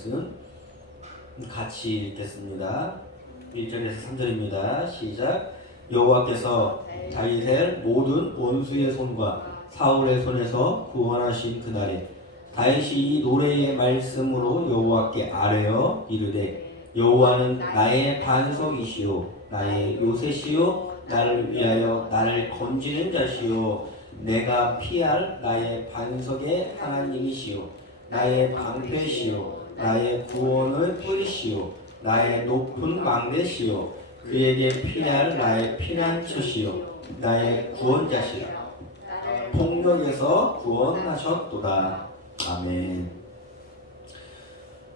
말씀 같이 읽겠습니다. 1절에서 3절입니다. 시작. 여호와께서 다윗을 모든 원수의 손과 사울의 손에서 구원하신 그날에 다윗이 이 노래의 말씀으로 여호와께 아뢰어 이르되 여호와는 나의 반석이시요 나의 요새시요 나를 위하여 나를 건지는 자시요 내가 피할 나의 반석의 하나님이시요 나의 방패시요 나의 구원의 뿌리시요 나의 높은 망대시요 그에게 피할 나의 피난처시요 나의 구원자시요 폭력에서 구원하셨도다. 아멘.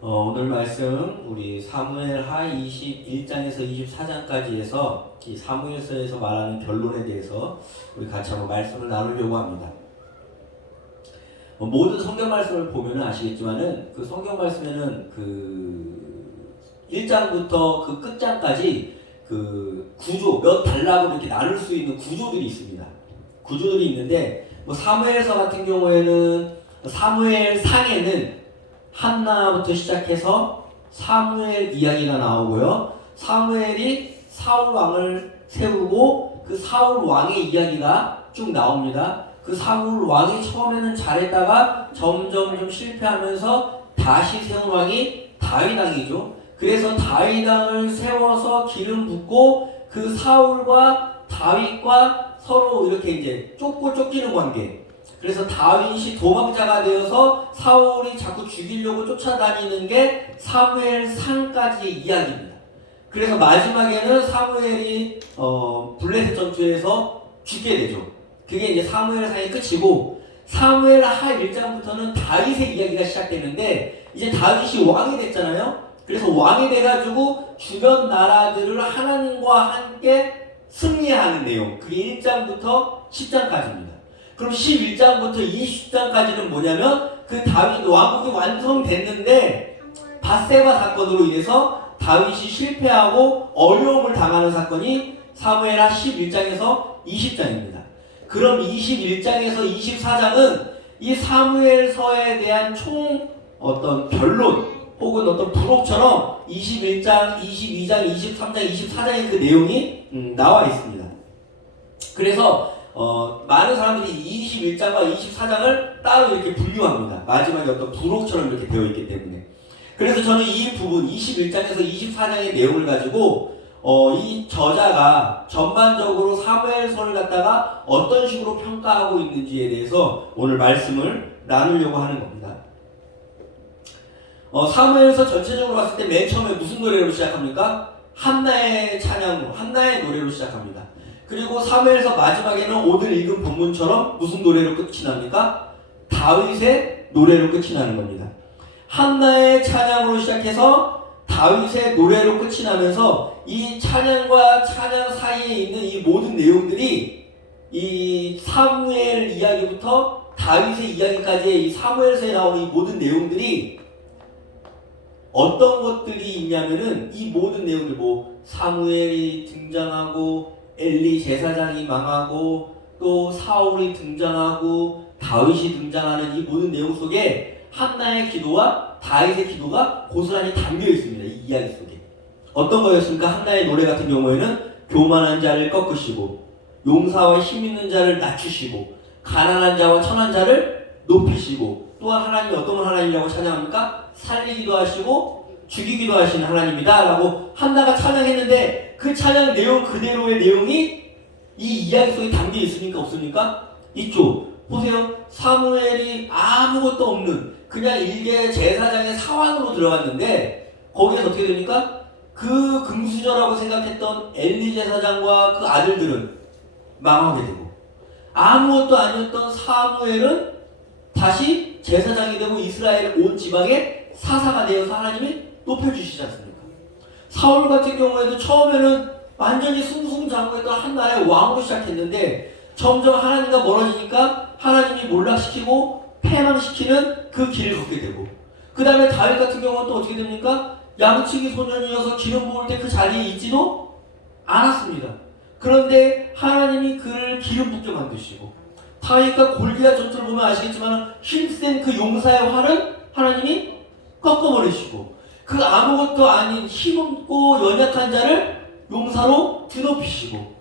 오늘 말씀 우리 사무엘하 21장에서 24장까지 해서 이 사무엘서에서 말하는 결론에 대해서 우리 같이 한번 말씀을 나누려고 합니다. 모든 성경 말씀을 보면 아시겠지만은 그 성경 말씀에는 그 1장부터 그 끝장까지 그 구조 몇 단락으로 이렇게 나눌 수 있는 구조들이 있습니다. 구조들이 있는데 뭐 사무엘서 같은 경우에는 사무엘상에는 한나부터 시작해서 사무엘 이야기가 나오고요. 사무엘이 사울 왕을 세우고 그 사울 왕의 이야기가 쭉 나옵니다. 그 사울 왕이 처음에는 잘했다가 점점 좀 실패하면서 다시 세운 왕이 다윗 왕이죠. 그래서 다윗 왕을 세워서 기름 붓고 그 사울과 다윗과 서로 이렇게 이제 쫓기는 관계. 그래서 다윗이 도망자가 되어서 사울이 자꾸 죽이려고 쫓아다니는 게 사무엘상까지의 이야기입니다. 그래서 마지막에는 사무엘이 블레셋 전투에서 죽게 되죠. 그게 이제 사무엘상의 끝이고 사무엘하 1장부터는 다윗의 이야기가 시작되는데 이제 다윗이 왕이 됐잖아요. 그래서 왕이 돼가지고 주변 나라들을 하나님과 함께 승리하는 내용. 그게 1장부터 10장까지입니다. 그럼 11장부터 20장까지는 뭐냐면 그 다윗 왕국이 완성됐는데 밧세바 사건으로 인해서 다윗이 실패하고 어려움을 당하는 사건이 사무엘하 11장에서 20장입니다. 그럼 21장에서 24장은 이 사무엘서에 대한 총 어떤 결론 혹은 어떤 부록처럼 21장, 22장, 23장, 24장의 그 내용이 나와 있습니다. 그래서 많은 사람들이 21장과 24장을 따로 이렇게 분류합니다. 마지막에 어떤 부록처럼 이렇게 되어 있기 때문에. 그래서 저는 이 부분 21장에서 24장의 내용을 가지고 이 저자가 전반적으로 사무엘서를 갖다가 어떤 식으로 평가하고 있는지에 대해서 오늘 말씀을 나누려고 하는 겁니다. 사무엘서 전체적으로 봤을 때 맨 처음에 무슨 노래로 시작합니까? 한나의 찬양으로, 한나의 노래로 시작합니다. 그리고 사무엘서 마지막에는 오늘 읽은 본문처럼 무슨 노래로 끝이 납니까? 다윗의 노래로 끝이 나는 겁니다. 한나의 찬양으로 시작해서 다윗의 노래로 끝이 나면서 이 찬양과 찬양 사이에 있는 이 모든 내용들이 이 사무엘 이야기부터 다윗의 이야기까지의 이 사무엘서에 나오는 이 모든 내용들이 어떤 것들이 있냐면은 이 모든 내용들 뭐 사무엘이 등장하고 엘리 제사장이 망하고 또 사울이 등장하고 다윗이 등장하는 이 모든 내용 속에 한나의 기도와 다윗의 기도가 고스란히 담겨 있습니다. 이 이야기 속에. 어떤 거였습니까? 한나의 노래 같은 경우에는 교만한 자를 꺾으시고 용사와 힘 있는 자를 낮추시고 가난한 자와 천한 자를 높이시고 또한 하나님이 어떤 하나님이라고 찬양합니까? 살리기도 하시고 죽이기도 하시는 하나님이다 라고 한나가 찬양했는데 그 찬양 내용 그대로의 내용이 이 이야기 속에 담겨 있습니까? 없습니까? 있죠. 보세요. 사무엘이 아무것도 없는 그냥 일개 제사장의 사환으로 들어갔는데 거기에서 어떻게 됩니까? 그 금수저라고 생각했던 엘리 제사장과 그 아들들은 망하게 되고 아무것도 아니었던 사무엘은 다시 제사장이 되고 이스라엘 온 지방의 사사가 되어서 하나님이 높여주시지 않습니까? 사울 같은 경우에도 처음에는 완전히 승승장구했던 한 나라의 왕으로 시작했는데 점점 하나님과 멀어지니까 하나님이 몰락시키고 패망시키는 그 길을 걷게 되고 그 다음에 다윗 같은 경우는 또 어떻게 됩니까? 양치기 소년이어서 기름 부을 때 그 자리에 있지도 않았습니다. 그런데 하나님이 그를 기름 붓게 만드시고 다윗과 골리앗 전투를 보면 아시겠지만 힘센 그 용사의 활은 하나님이 꺾어버리시고 그 아무것도 아닌 힘없고 연약한 자를 용사로 드높이시고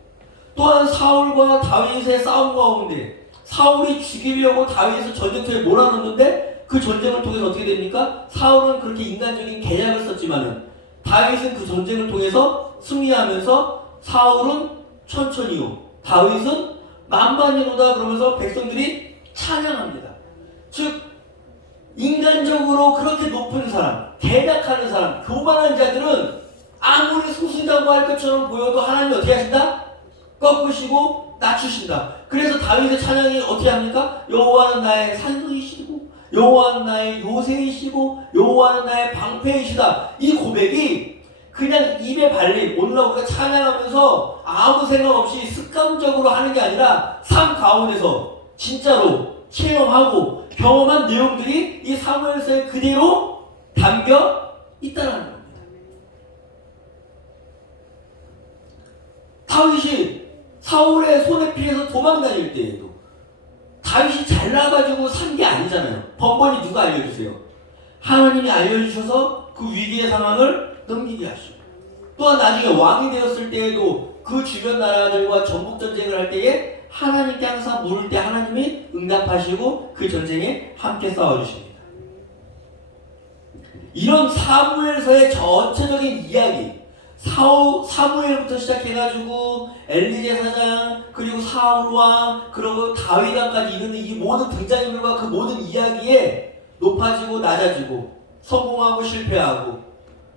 또한 사울과 다윗의 싸움 가운데 사울이 죽이려고 다윗을 전쟁터에 몰아넣는데 그 전쟁을 통해서 어떻게 됩니까? 사울은 그렇게 인간적인 계략을 썼지만은 다윗은 그 전쟁을 통해서 승리하면서 사울은 천천히요 다윗은 만만이로다 그러면서 백성들이 찬양합니다. 즉 인간적으로 그렇게 높은 사람, 계략하는 사람, 교만한 자들은 아무리 소수다고 할 것처럼 보여도 하나님이 어떻게 하신다? 꺾으시고 낮추신다. 그래서 다윗의 찬양이 어떻게 합니까? 여호와는 나의 산성이시고 여호와는 나의 요새이시고 여호와는 나의 방패이시다. 이 고백이 그냥 입에 발린 오늘 우리가 찬양하면서 아무 생각 없이 습관적으로 하는 게 아니라 삶 가운데서 진짜로 체험하고 경험한 내용들이 이 사무엘서에 그대로 담겨 있다는 겁니다. 다윗이 사울의 손에 피해서 도망다닐 때에도 다윗이 잘나가지고 산 게 아니잖아요. 번번이 누가 알려주세요? 하나님이 알려주셔서 그 위기의 상황을 넘기게 하시고 또한 나중에 왕이 되었을 때에도 그 주변 나라들과 전국 전쟁을 할 때에 하나님께 항상 물을 때 하나님이 응답하시고 그 전쟁에 함께 싸워주십니다. 이런 사무엘서의 전체적인 이야기 사무엘부터 시작해가지고 엘리 제사장 그리고 사울왕 그리고 다윗왕까지 이르는 이 모든 등장인물과 그 모든 이야기에 높아지고 낮아지고 성공하고 실패하고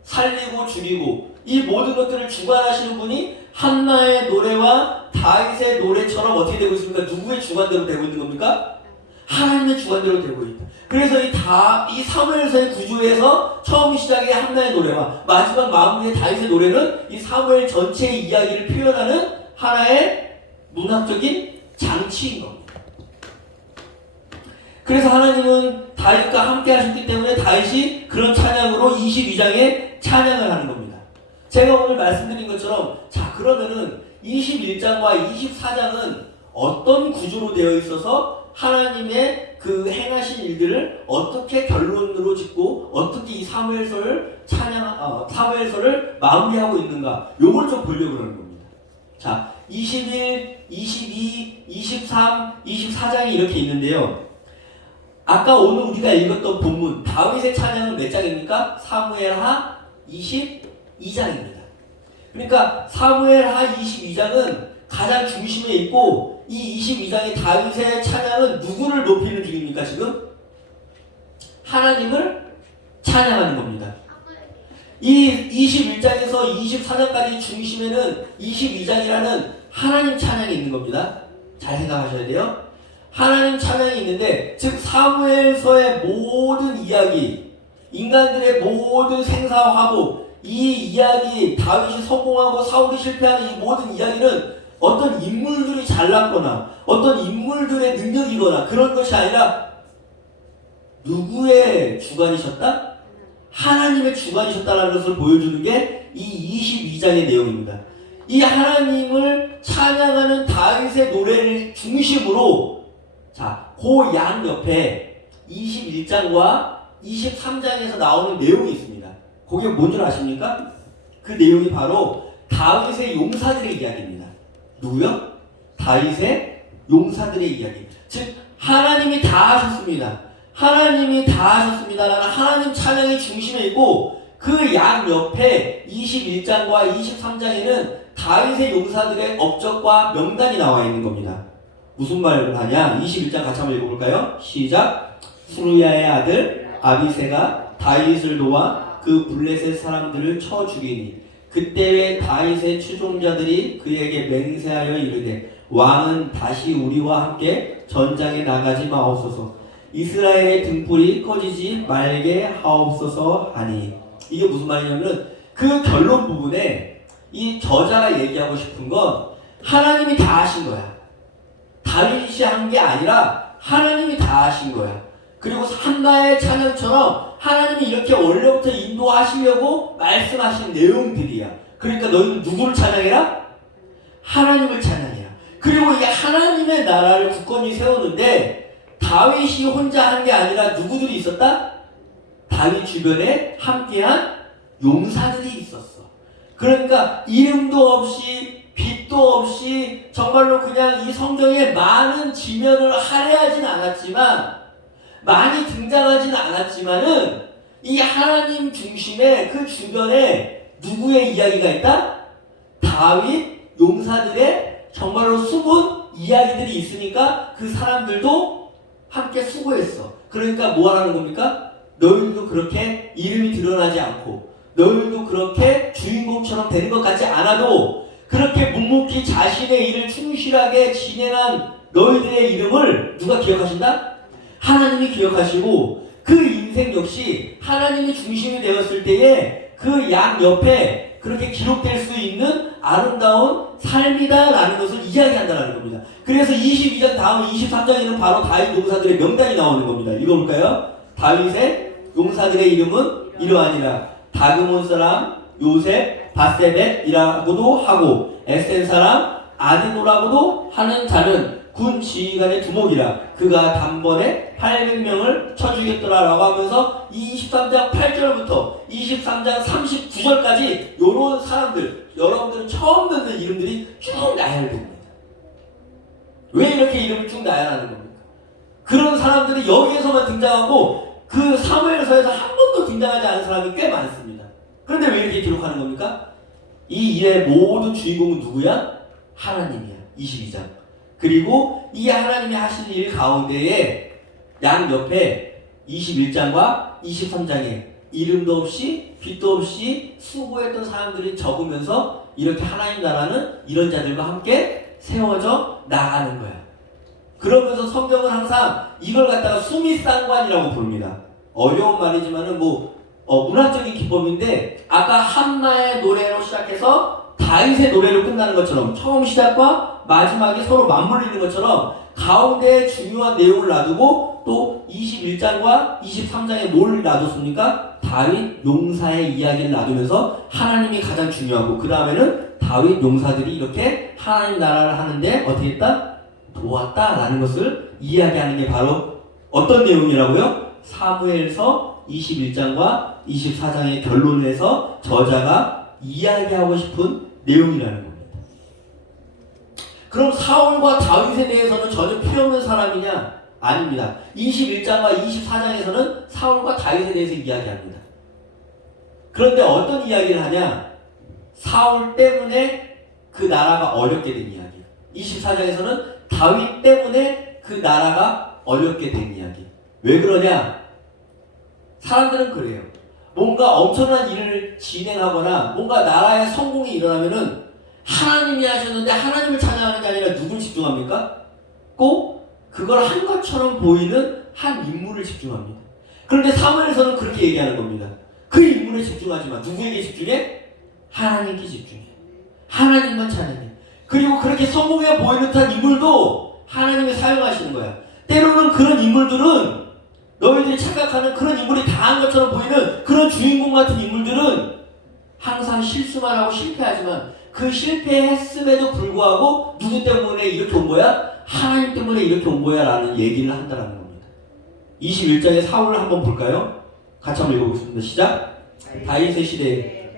살리고 죽이고 이 모든 것들을 주관하시는 분이 한나의 노래와 다윗의 노래처럼 어떻게 되고 있습니까? 누구의 주관대로 되고 있는 겁니까? 하나님의 주관대로 되고 있다. 그래서 이 사무엘서의 구조에서 처음 시작의 한나의 노래와 마지막 마무리의 다윗의 노래는 이 사무엘 전체의 이야기를 표현하는 하나의 문학적인 장치인 겁니다. 그래서 하나님은 다윗과 함께 하셨기 때문에 다윗이 그런 찬양으로 22장에 찬양을 하는 겁니다. 제가 오늘 말씀드린 것처럼 자 그러면은 21장과 24장은 어떤 구조로 되어 있어서 하나님의 그 행하신 일들을 어떻게 결론으로 짓고 어떻게 이 사무엘서를 사무엘서를 마무리하고 있는가 요걸 좀 보려고 그러는 겁니다. 자 21, 22, 23, 24장이 이렇게 있는데요. 아까 오늘 우리가 읽었던 본문 다윗의 찬양은 몇 장입니까? 사무엘하 22장입니다. 그러니까 사무엘하 22장은 가장 중심에 있고 이 22장의 다윗의 찬양은 누구를 높이는 중입니까? 지금 하나님을 찬양하는 겁니다. 이 21장에서 24장까지 중심에는 22장이라는 하나님 찬양이 있는 겁니다. 잘 생각하셔야 돼요. 하나님 찬양이 있는데 즉 사무엘서의 모든 이야기 인간들의 모든 생사화복 이 이야기 다윗이 성공하고 사울이 실패하는 이 모든 이야기는 어떤 인물들이 잘났거나 어떤 인물들의 능력이거나 그런 것이 아니라 누구의 주관이셨다? 하나님의 주관이셨다는 것을 보여주는 게 이 22장의 내용입니다. 이 하나님을 찬양하는 다윗의 노래를 중심으로 자, 그 양 옆에 21장과 23장에서 나오는 내용이 있습니다. 그게 뭔 줄 아십니까? 그 내용이 바로 다윗의 용사들의 이야기입니다. 누구요? 다윗의 용사들의 이야기. 즉 하나님이 다 하셨습니다. 하나님이 다 하셨습니다라는 하나님 찬양이 중심에 있고 그 양 옆에 21장과 23장에는 다윗의 용사들의 업적과 명단이 나와 있는 겁니다. 무슨 말을 하냐? 21장 같이 한번 읽어볼까요? 시작. 수루야의 아들 아비새가 다윗을 도와 그 블레셋 사람들을 쳐 죽이니 그때에 다윗의 추종자들이 그에게 맹세하여 이르되 왕은 다시 우리와 함께 전장에 나가지 마옵소서 이스라엘의 등불이 꺼지지 말게 하옵소서 하니 이게 무슨 말이냐면 그 결론 부분에 이 저자가 얘기하고 싶은 건 하나님이 다 하신 거야. 다윗이 한 게 아니라 하나님이 다 하신 거야. 그리고 한나의 찬양처럼 하나님이 이렇게 원래부터 인도하시려고 말씀하신 내용들이야. 그러니까 너희는 누구를 찬양해라? 하나님을 찬양해라. 그리고 이 하나님의 나라를 굳건히 세우는데 다윗이 혼자 한 게 아니라 누구들이 있었다? 다윗 주변에 함께한 용사들이 있었어. 그러니까 이름도 없이 빛도 없이 정말로 그냥 이 성경에 많은 지면을 할애하진 않았지만, 많이 등장하진 않았지만은 이 하나님 중심의 그 주변에 누구의 이야기가 있다? 다윗 용사들의 정말로 숨은 이야기들이 있으니까 그 사람들도 함께 수고했어. 그러니까 뭐 하라는 겁니까? 너희들도 그렇게 이름이 드러나지 않고 너희들도 그렇게 주인공처럼 되는 것 같지 않아도 그렇게 묵묵히 자신의 일을 충실하게 진행한 너희들의 이름을 누가 기억하신다? 하나님이 기억하시고 그 인생 역시 하나님이 중심이 되었을 때에 그 양 옆에 그렇게 기록될 수 있는 아름다운 삶이다라는 것을 이야기한다는 겁니다. 그래서 22장 다음 23장에는 바로 다윗 용사들의 명단이 나오는 겁니다. 읽어볼까요? 다윗의 용사들의 이름은 이러하니라. 다그몬 사람 요셉 바세벳이라고도 하고 에센 사람 아디노라고도 하는 자는 군 지휘관의 두목이라. 그가 단번에 800명을 쳐주겠더라 라고 하면서 23장 8절부터 23장 39절까지 요런 사람들, 여러분들은 처음 듣는 이름들이 쭉 나열됩니다. 왜 이렇게 이름을 쭉 나열하는 겁니까? 그런 사람들이 여기에서만 등장하고 그 사무엘서에서 한 번도 등장하지 않은 사람이 꽤 많습니다. 그런데 왜 이렇게 기록하는 겁니까? 이 일의 모든 주인공은 누구야? 하나님이야. 22장. 그리고 이 하나님이 하신 일 가운데에 양 옆에 21장과 23장에 이름도 없이 빛도 없이 수고했던 사람들이 적으면서 이렇게 하나님 나라는 이런 자들과 함께 세워져 나가는 거야. 그러면서 성경은 항상 이걸 갖다가 수미상관이라고 부릅니다. 어려운 말이지만은 문학적인 기법인데 아까 한나의 노래로 시작해서 다윗의 노래로 끝나는 것처럼 처음 시작과 마지막이 서로 맞물리는 것처럼 가운데에 중요한 내용을 놔두고 또 21장과 23장에 뭘 놔뒀습니까? 다윗 용사의 이야기를 놔두면서 하나님이 가장 중요하고 그 다음에는 다윗 용사들이 이렇게 하나님 나라를 하는데 어떻게 했다? 도왔다라는 것을 이야기하는 게 바로 어떤 내용이라고요? 사무엘서 21장과 24장의 결론에서 저자가 이야기하고 싶은 내용이라는 겁니다. 그럼 사울과 다윗에 대해서는 전혀 필요 없는 사람이냐? 아닙니다. 21장과 24장에서는 사울과 다윗에 대해서 이야기합니다. 그런데 어떤 이야기를 하냐? 사울 때문에 그 나라가 어렵게 된 이야기. 24장에서는 다윗 때문에 그 나라가 어렵게 된 이야기. 왜 그러냐? 사람들은 그래요. 뭔가 엄청난 일을 진행하거나 뭔가 나라의 성공이 일어나면은 하나님이 하셨는데 하나님을 찬양하는 게 아니라 누굴 집중합니까? 꼭 그걸 한 것처럼 보이는 한 인물을 집중합니다. 그런데 사무엘서는 그렇게 얘기하는 겁니다. 그 인물에 집중하지 마. 누구에게 집중해? 하나님께 집중해. 하나님만 찬양해. 그리고 그렇게 성공해 보이는 듯한 인물도 하나님이 사용하시는 거야. 때로는 그런 인물들은 너희들이 착각하는 그런 인물이 다 한 것처럼 보이는 그런 주인공 같은 인물들은 항상 실수만 하고 실패하지만 그 실패했음에도 불구하고 누구 때문에 이렇게 온 거야? 하나님 때문에 이렇게 온 거야 라는 얘기를 한다는 겁니다. 21장의 사울을 한번 볼까요? 같이 한번 읽어보겠습니다. 시작. 다윗의 시대에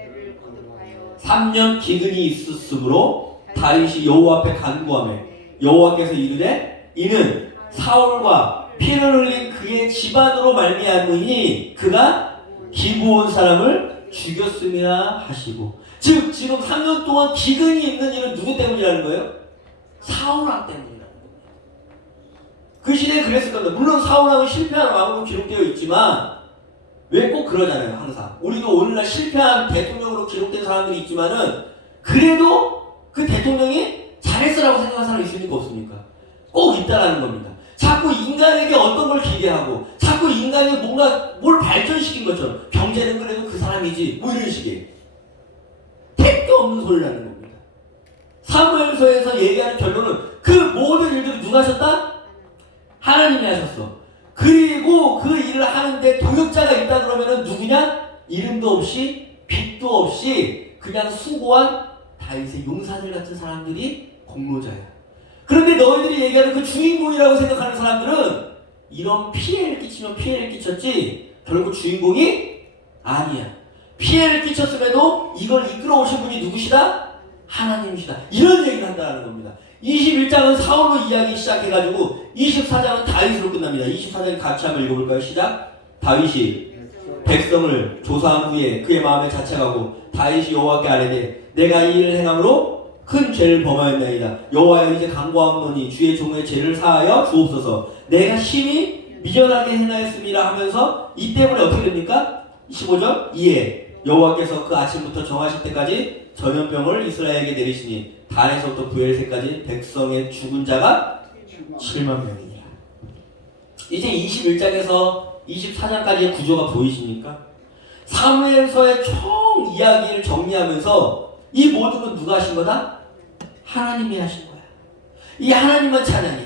3년 기근이 있었으므로 다윗이 여호와 앞에 간구하며 여호와께서 이르되 이는 사울과 피를 흘린 그의 집안으로 말미암으니 그가 기브온 사람을 죽였음이라 하시고. 즉 지금 3년 동안 기근이 있는 일은 누구 때문이라는 거예요? 사울왕 때문이라는 겁니다. 그 시대에 그랬을 겁니다. 물론 사울왕은 실패한 왕으로 기록되어 있지만 왜 꼭 그러잖아요. 항상 우리도 오늘날 실패한 대통령으로 기록된 사람들이 있지만은 그래도 그 대통령이 잘했으라고 생각하는 사람이 있습니까? 없습니까? 꼭 있다라는 겁니다. 자꾸 인간에게 어떤 걸 기대하고 자꾸 인간이 뭔가 뭘 발전시킨 것처럼 경제는 그래도 그 사람이지 뭐 이런 식의 택도 없는 소리를 하는 겁니다. 사무엘서에서 얘기하는 결론은 그 모든 일들을 누가 하셨다? 하나님이 하셨어. 그리고 그 일을 하는데 동역자가 있다 그러면은 누구냐? 이름도 없이 빛도 없이 그냥 수고한 다윗의 용사들 같은 사람들이 공로자야. 그런데 너희들이 얘기하는 그 주인공이라고 생각하는 사람들은 이런 피해를 끼치면 피해를 끼쳤지 결국 주인공이 아니야. 피해를 끼쳤음에도 이걸 이끌어 오신 분이 누구시다? 하나님이시다. 이런 얘기를 한다는 겁니다. 21장은 사울로 이야기 시작해가지고 24장은 다윗으로 끝납니다. 24장 같이 한번 읽어볼까요? 시작. 다윗이 백성을 조사한 후에 그의 마음에 자책하고 다윗이 여호와께 아뢰되 내가 이 일을 행함으로 큰 죄를 범하였나이다. 여호와여 이제 간구하노니 주의 종의 죄를 사하여 주옵소서. 내가 심히 미련하게 행하였음이라 하면서 이 때문에 어떻게 됩니까? 15절 이에 여호와께서 그 아침부터 정하실 때까지 전염병을 이스라엘에게 내리시니 단에서부터 부엘세까지 백성의 죽은 자가 7만 명이니라. 이제 21장에서 24장까지의 구조가 보이십니까? 사무엘서의 총 이야기를 정리하면서 이 모든 건 누가 하신 거다? 하나님이 하신 거야. 이 하나님만 찬양해.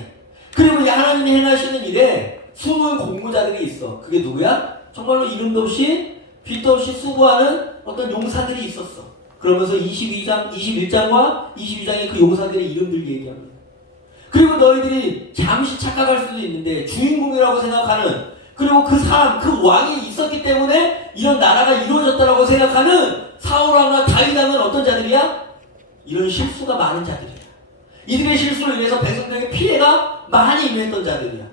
그리고 이 하나님이 행하시는 일에 숨은 공무자들이 있어. 그게 누구야? 정말로 이름도 없이 빛도 없이 수고하는 어떤 용사들이 있었어. 그러면서 21장과 22장의 그 용사들의 이름들 얘기합니다. 그리고 너희들이 잠시 착각할 수도 있는데 주인공이라고 생각하는, 그리고 그 사람, 그 왕이 있었기 때문에 이런 나라가 이루어졌다라고 생각하는 사울왕과 다윗왕은 어떤 자들이야? 이런 실수가 많은 자들이야. 이들의 실수로 인해서 백성들에게 피해가 많이 임했던 자들이야.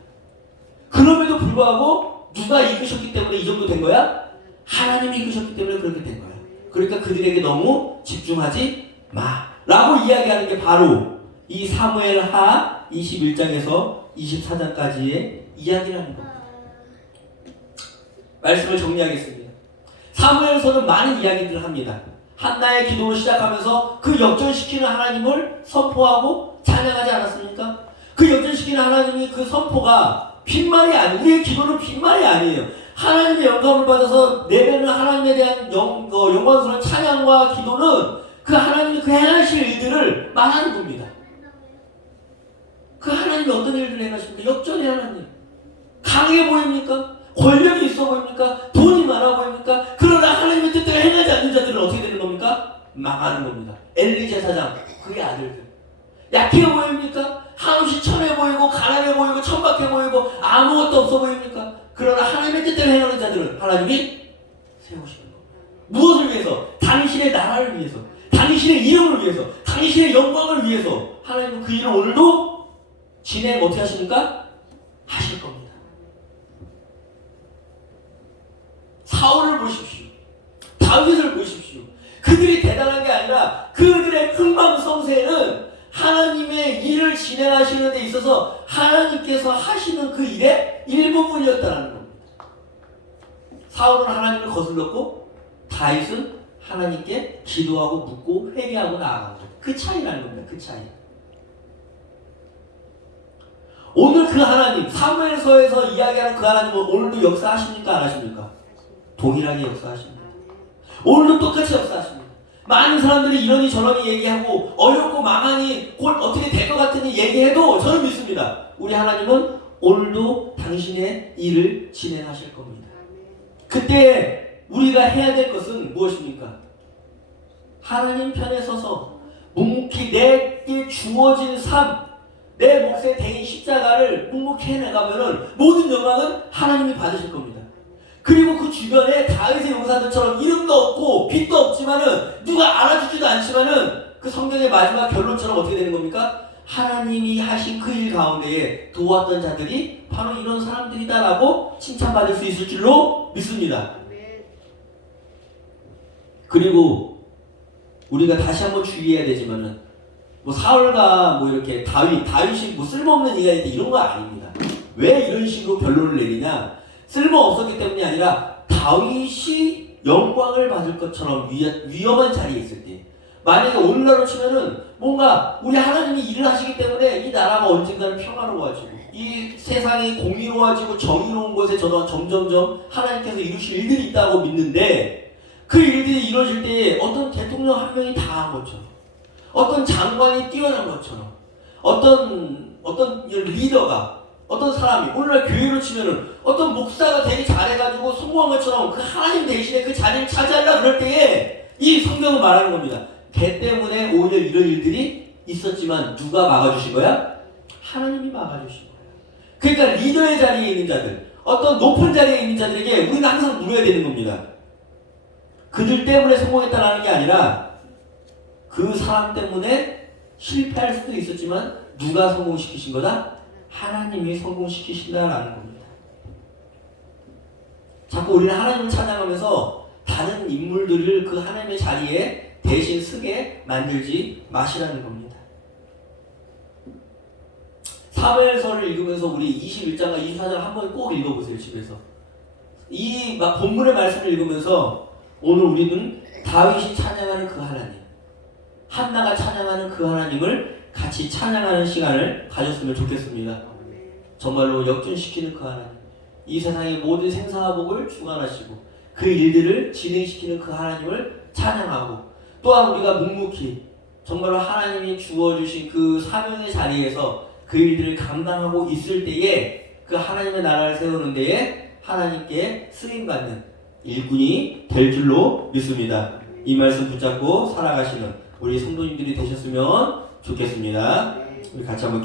그럼에도 불구하고 누가 이끄셨기 때문에 이 정도 된 거야? 하나님이 이끄셨기 때문에 그렇게 된 거야. 그러니까 그들에게 너무 집중하지 마 라고 이야기하는 게 바로 이 사무엘하 21장에서 24장까지의 이야기라는 겁니다. 말씀을 정리하겠습니다. 사무엘서는 많은 이야기들을 합니다. 한나의 기도로 시작하면서 그 역전시키는 하나님을 선포하고 찬양하지 않았습니까? 그 역전시키는 하나님이 그 선포가 빈말이 아니에요. 우리의 기도는 빈말이 아니에요. 하나님의 영감을 받아서 내뱉는 하나님에 대한 영광스러운 찬양과 기도는 그 하나님이 그 행하실 일들을 말하는 겁니다. 그 하나님이 어떤 일들을 행하십니까? 역전의 하나님. 강해 보입니까? 권력이 있어 보입니까? 돈이 많아 보입니까? 그러나 하나님의 뜻대로 행하지 않는 자들은 어떻게 되는 겁니까? 망하는 겁니다. 엘리 제사장, 그의 아들들. 약해 보입니까? 한없이 천해 보이고 가난해 보이고 천박해 보이고 아무것도 없어 보입니까? 그러나 하나님의 뜻대로 행하는 자들은 하나님이 세우시는 겁니다. 무엇을 위해서? 당신의 나라를 위해서, 당신의 이름을 위해서, 당신의 영광을 위해서 하나님은 그 일을 오늘도 진행 어떻게 하십니까? 하실 겁니다. 사울을 보십시오. 다윗을 보십시오. 그들이 대단한 게 아니라 그들의 흥망성쇠는 하나님의 일을 진행하시는 데 있어서 하나님께서 하시는 그 일의 일부분이었다는 겁니다. 사울은 하나님을 거슬렀고 다윗은 하나님께 기도하고 묻고 회개하고 나아간 것. 그 차이라는 겁니다. 그 차이. 오늘 그 하나님, 사무엘서에서 이야기하는 그 하나님은 오늘도 역사하십니까? 안 하십니까? 동일하게 역사하십니다. 오늘도 똑같이 역사하십니다. 많은 사람들이 이러니 저러니 얘기하고 어렵고 망하니 곧 어떻게 될 것 같으니 얘기해도 저는 믿습니다. 우리 하나님은 오늘도 당신의 일을 진행하실 겁니다. 그때 우리가 해야 될 것은 무엇입니까? 하나님 편에 서서 묵묵히 내게 주어진 삶, 내 몫에 대인 십자가를 묵묵히 해나가면은 모든 영광은 하나님이 받으실 겁니다. 그리고 그 주변에 다윗의 용사들처럼 이름도 없고 빛도 없지만은 누가 알아주지도 않지만은 그 성경의 마지막 결론처럼 어떻게 되는 겁니까? 하나님이 하신 그 일 가운데에 도왔던 자들이 바로 이런 사람들이다라고 칭찬받을 수 있을 줄로 믿습니다. 그리고 우리가 다시 한번 주의해야 되지만은 뭐 사울과 뭐 이렇게 다윗이 뭐 쓸모없는 이야기 이런 거 아닙니다. 왜 이런 식으로 결론을 내리냐? 쓸모없었기 때문이 아니라 다윗이 영광을 받을 것처럼 위험한 자리에 있을 때, 만약에 오늘날로 치면은 뭔가 우리 하나님이 일을 하시기 때문에 이 나라가 언젠가는 평화로워지고 이 세상이 공의로워지고 정의로운 것에 저는 점점점 하나님께서 이루실 일들이 있다고 믿는데, 그 일들이 이루어질 때에 어떤 대통령 한 명이 다 한 것처럼, 어떤 장관이 뛰어난 것처럼, 어떤 리더가, 어떤 사람이 오늘날 교회로 치면은 어떤 목사가 되게 잘해가지고 성공한 것처럼 그 하나님 대신에 그 자리를 차지하려고 그럴 때에 이 성경은 말하는 겁니다. 걔 때문에 오히려 이런 일들이 있었지만 누가 막아주신 거야? 하나님이 막아주신 거야. 그러니까 리더의 자리에 있는 자들, 어떤 높은 자리에 있는 자들에게 우리는 항상 물어야 되는 겁니다. 그들 때문에 성공했다는 게 아니라 그 사람 때문에 실패할 수도 있었지만 누가 성공시키신 거다? 하나님이 성공시키신다라는 겁니다. 자꾸 우리는 하나님을 찬양하면서 다른 인물들을 그 하나님의 자리에 대신 서게 만들지 마시라는 겁니다. 사무엘서를 읽으면서 우리 21장과 24장 한번 꼭 읽어보세요. 집에서. 이 본문의 말씀을 읽으면서 오늘 우리는 다윗이 찬양하는 그 하나님, 한나가 찬양하는 그 하나님을 같이 찬양하는 시간을 가졌으면 좋겠습니다. 정말로 역전시키는 그 하나님, 이 세상의 모든 생사화복을 주관하시고 그 일들을 진행시키는 그 하나님을 찬양하고, 또한 우리가 묵묵히 정말로 하나님이 주어주신 그 사명의 자리에서 그 일들을 감당하고 있을 때에 그 하나님의 나라를 세우는 데에 하나님께 쓰임받는 일꾼이 될 줄로 믿습니다. 이 말씀 붙잡고 살아가시는 우리 성도님들이 되셨으면 좋겠습니다. 우리 같이 한번